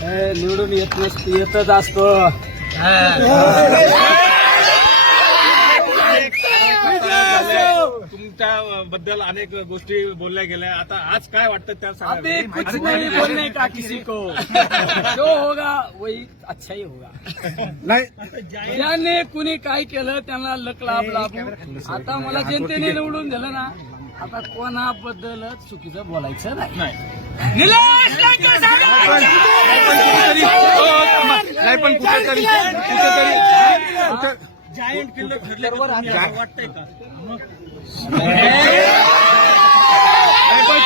निवडून येतच असतो. तुमच्या बद्दल अनेक गोष्टी बोलल्या गेल्या. आता आज काय वाटतं त्या अभी कुछ नहीं बोलने का किसी को. जो होगा वही अच्छा ही होगा. नाही ज्याने कुणी काय केलं त्यांना लक लाभ लाभू. आता मला जनतेने निवडून दिलं ना, आता कोणाबद्दल चुकीचं बोलायचं नाही. निलेश लंके साहेब! नाही पण कुठेतरी जायंट किल्ले ठरले वाटतंय का? नाही पण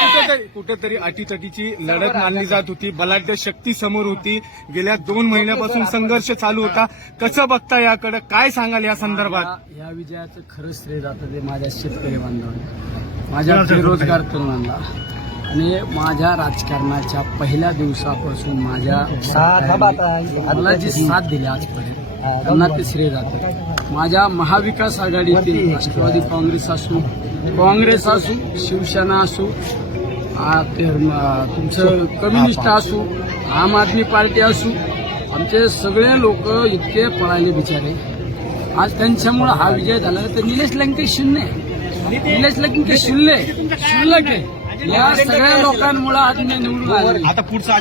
कुठेतरी अटीतटीची लढत मानली जात होती. बलाढ्य शक्ती समोर होती. गेल्या 2 महिन्यापासून संघर्ष चालू होता. कसं बघता याकडे, काय सांगाल या संदर्भात? या विजयाचं खरंच श्रेय जातं ते माझ्या शेतकरी बांधवांना, माझ्या बेरोजगार तरुणांना आणि माझ्या राजकारणाच्या पहिल्या दिवसापासून मला जी साथ दिली आजपर्यंत त्यांना ते श्रेय जातं. माझ्या महाविकास आघाडीतील राष्ट्रवादी काँग्रेस असू, शिवसेना असू, तुमचं कम्युनिस्ट असू, आम आदमी पार्टी असू, आमचे सगळे लोक इतके पळाले बिचारे. आज त्यांच्यामुळे हा विजय झाला. तर निलेश लंके शुल्लक आहे. या सगळ्या लोकांमुळे आज मी निवडून आलो. आता पुढचा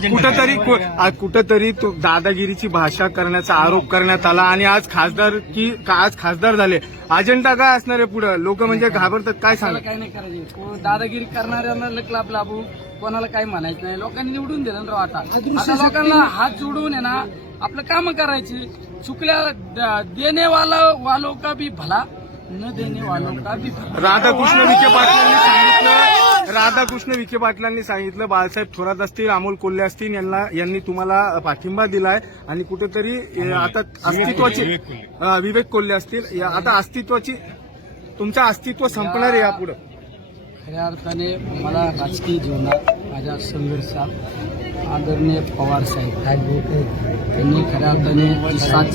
कुठेतरी तो दादागिरीची भाषा करण्याचा आरोप करण्यात आला आणि आज खासदार झाले. अजेंडा काय असणार आहे पुढे? लोक म्हणजे घाबरतात. काय सांगा? काय नाही करायचे. दादागिरी करणाऱ्यांना लक लाभ लाभू. कोणाला काही म्हणायचं नाही. लोकांनी निवडून दिलं ना. आता लोकांना हात जोडून आहे ना आपलं काम करायची. चुकल्या देणे वालों का भी भला, न देणे वालों का भी भला. राधाकृष्ण विखे पाटलांनी सांगितलं बाळासाहेब थोरात असतील, अमोल कोल्हे असतील यांनी तुम्हाला पाठिंबा दिलाय आणि कुठेतरी आता अस्तित्वाची विवेक कोल्हे असतील, आता अस्तित्वाची तुमचं अस्तित्व संपणार आहे यापुढे. खऱ्या अर्थाने मला राजकीय जीवनात माझ्या संघर्षात आदरणीय पवार साहेब त्यांनी खऱ्या अर्थाने साथ.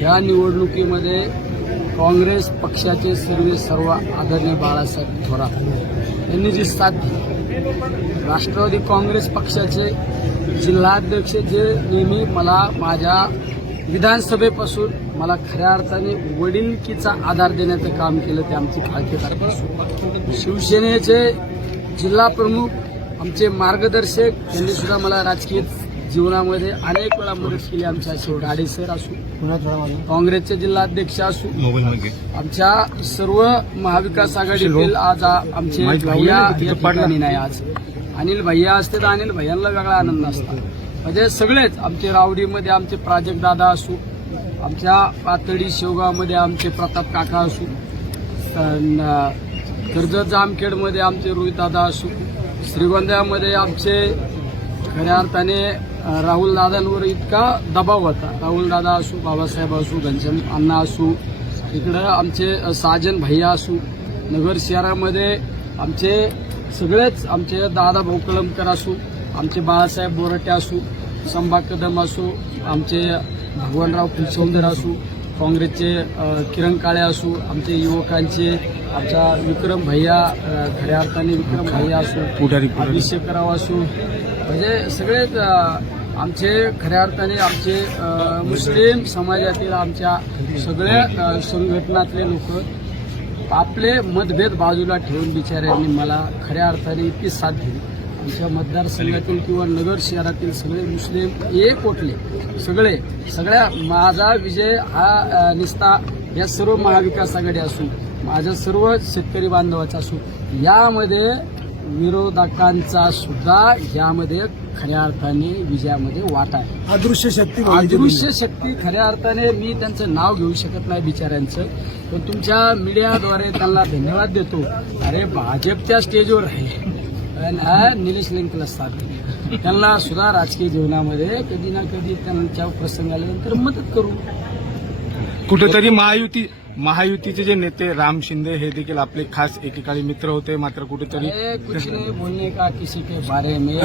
या निवडणुकीमध्ये काँग्रेस पक्षाचे सर्व आदरणीय बाळासाहेब थोरात यांनी जी साथ दिली. राष्ट्रवादी काँग्रेस पक्षाचे जिल्हाध्यक्ष जे नेहमी मला माझ्या विधानसभेपासून मला खऱ्या अर्थाने वडिलकीचा आधार देण्याचं काम केलं ते आमची फाळके करतात. शिवसेनेचे जिल्हा प्रमुख आमचे मार्गदर्शक यांनी सुद्धा मला राजकीय जीवनामध्ये अनेक वेळा मदत केली. आमच्या गाडे सर असू, काँग्रेसचे जिल्हाध्यक्ष असू, आमच्या सर्व महाविकास आघाडीतील आज आमचे भैया या ठिकाणी नाही. आज अनिल भैया असते तर अनिल भैयांना वेगळा आनंद असता. म्हणजे सगळेच आमचे रावडीमध्ये आमचे प्राजक्त दादा असू, आमच्या पातळी शेवगावमध्ये आमचे प्रताप काका असू, कर्जत जामखेडमध्ये आमचे रोहित दादा असू, श्रीगोंद्यामध्ये आमचे खऱ्या अर्थाने राहुल दादांवर इतका दबाव होता. राहुल दादा असू, बाबासाहेब असू, घनश्याम अण्णा असू, इकडं आमचे साजन भैया असू, नगर शहरामध्ये आमचे सगळेच आमचे दादा भाऊ कळमकर असू, आमचे बाळासाहेब बोरटे असू, संभा कदम असू, आमचे भगवानराव फुलसौंदर असू, काँग्रेसचे किरण काळे असू, आमचे युवकांचे आमचा विक्रम भैया खऱ्या अर्थाने विक्रम भैया असू, अभिषेकराव असू, म्हणजे सगळेच आमचे खऱ्या अर्थाने आमचे मुस्लिम समाजातील आमच्या सगळ्या संघटनातले लोक आपले मतभेद बाजूला ठेवून बिचाऱ्यांनी मला खऱ्या अर्थाने इतकी साथ दिली. आमच्या मतदारसंघातील किंवा नगर शहरातील सगळे मुस्लिम एक उठले. सगळ्या माझा विजय हा निस्ता या सर्व महाविकास आघाडी असू, माझ्या सर्व शेतकरी बांधवाचा असू, यामध्ये विरोधकांचा सुद्धा यामध्ये खऱ्या अर्थाने विजयामध्ये वाटा आहे. अदृश्य शक्ती खऱ्या अर्थाने मी त्यांचं नाव घेऊ शकत नाही बिचाऱ्यांचं, पण तुमच्या मीडियाद्वारे त्यांना धन्यवाद देतो. अरे भाजपच्या स्टेजवर आहे निलेश लंकेला साथ दिली. त्यांना सुद्धा राजकीय जीवनामध्ये कधी ना कधी त्यांच्या प्रसंग आल्यानंतर मदत करू. कुठेतरी महायुतीचे जे नेते राम शिंदे हे देखील आपले खास एकेकाळी मित्र होते, मात्र कुठेतरी कुछ नहीं बोलने का किसी के बारे में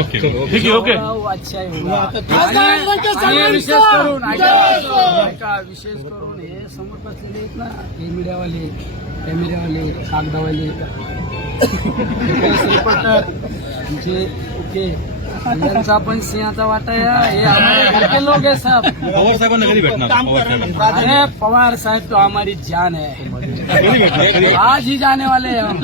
ओके अच्छा विशेष करून हे समोर बसलेले आहेत ना हे मीडियावाले कॅमेऱ्यावाले कागदावाले रिपोर्टर आमचे ओके यांचा पण सिंहाचा वाटा आहे हे हमारे घर के लोग है सब पवार साहेबांना कधी भेटणार पवार साहेबांना अरे पवार साहब तो हमारी जान है कधी भेटणार आज ही जाने वाले हैं हम